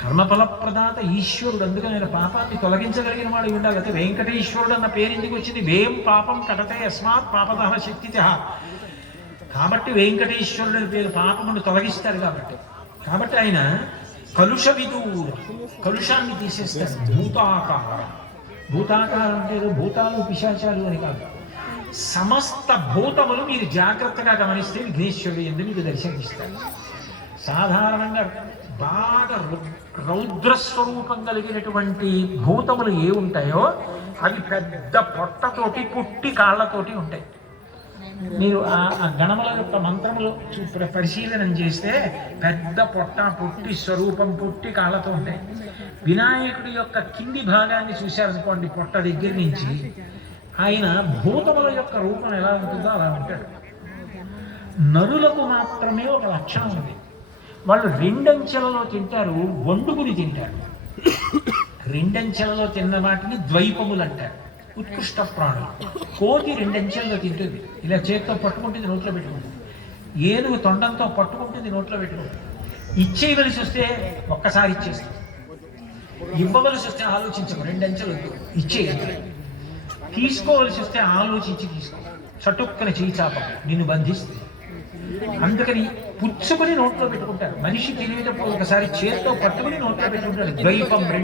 కర్మఫల ప్రదాత ఈశ్వరుడు, అందుకని ఆయన పాపాన్ని తొలగించగలిగిన వాడు ఉండాలి. అయితే వెంకటేశ్వరుడు అన్న పేరు ఎందుకు వచ్చింది? వేం పాపం కటతే యస్మాత్ పాపదహ శక్తి. కాబట్టి వెంకటేశ్వరుడు అని పేరు, పాపమును తొలగిస్తాడు కాబట్టి. కాబట్టి ఆయన కలుష విదూర, కలుషాన్ని తీసేస్తాడు. భూతాకార, భూతాకారం అంటే భూతాలు పిశాచాలు అని కాదు, సమస్త భూతములు మీరు జాగ్రత్తగా గమనిస్తే విఘ్నేశ్వరుడు ఎందుకు మీకు దర్శనమిస్తాడు. సాధారణంగా బాగా రౌద్రస్వరూపం కలిగినటువంటి భూతములు ఏ ఉంటాయో అవి పెద్ద పొట్టతోటి పుట్టి కాళ్ళతోటి ఉంటాయి. మీరు ఆ గణముల యొక్క మంత్రములు పరిశీలనం చేస్తే పెద్ద పొట్ట, పుట్టి స్వరూపం, పుట్టి కాళ్ళతో ఉంటాయి. వినాయకుడి యొక్క కింది భాగాన్ని చూశారనుకోండి, పొట్ట దగ్గర నుంచి ఆయన భూతముల యొక్క రూపం ఎలా ఉంటుందో అలా ఉంటాడు. నరులకు మాత్రమే ఒక లక్షణం ఉంది, వాళ్ళు రెండంచెలలో తింటారు, వండుకుని తింటారు. రెండంచెలలో తిన్న వాటిని ద్వైపములు అంటారు, ఉత్కృష్ట ప్రాణులు. కోతి రెండంచెలలో తింటుంది, ఇలా చేతితో పట్టుకుంటుంది, నోట్లో పెట్టుకుంటుంది. ఏనుగు తొండంతో పట్టుకుంటుంది, నోట్లో పెట్టుకుంటుంది. ఇచ్చేయవలసి వస్తే ఒక్కసారి ఇచ్చేస్తుంది, ఇవ్వవలసి వస్తే ఆలోచించము, రెండంచెలు ఇచ్చేయాలి. తీసుకోవలసి వస్తే ఆలోచించి తీసుకో, చటుక్కన చేయి చాపం నిన్ను బంధిస్తుంది. అందుకని పుచ్చుకొని నోట్లో పెట్టుకుంటారు. మనిషి తినేటప్పుడు ఒకసారి చేతితో పట్టుకుని నోట్లో పెట్టుకుంటారు. ద్వైపం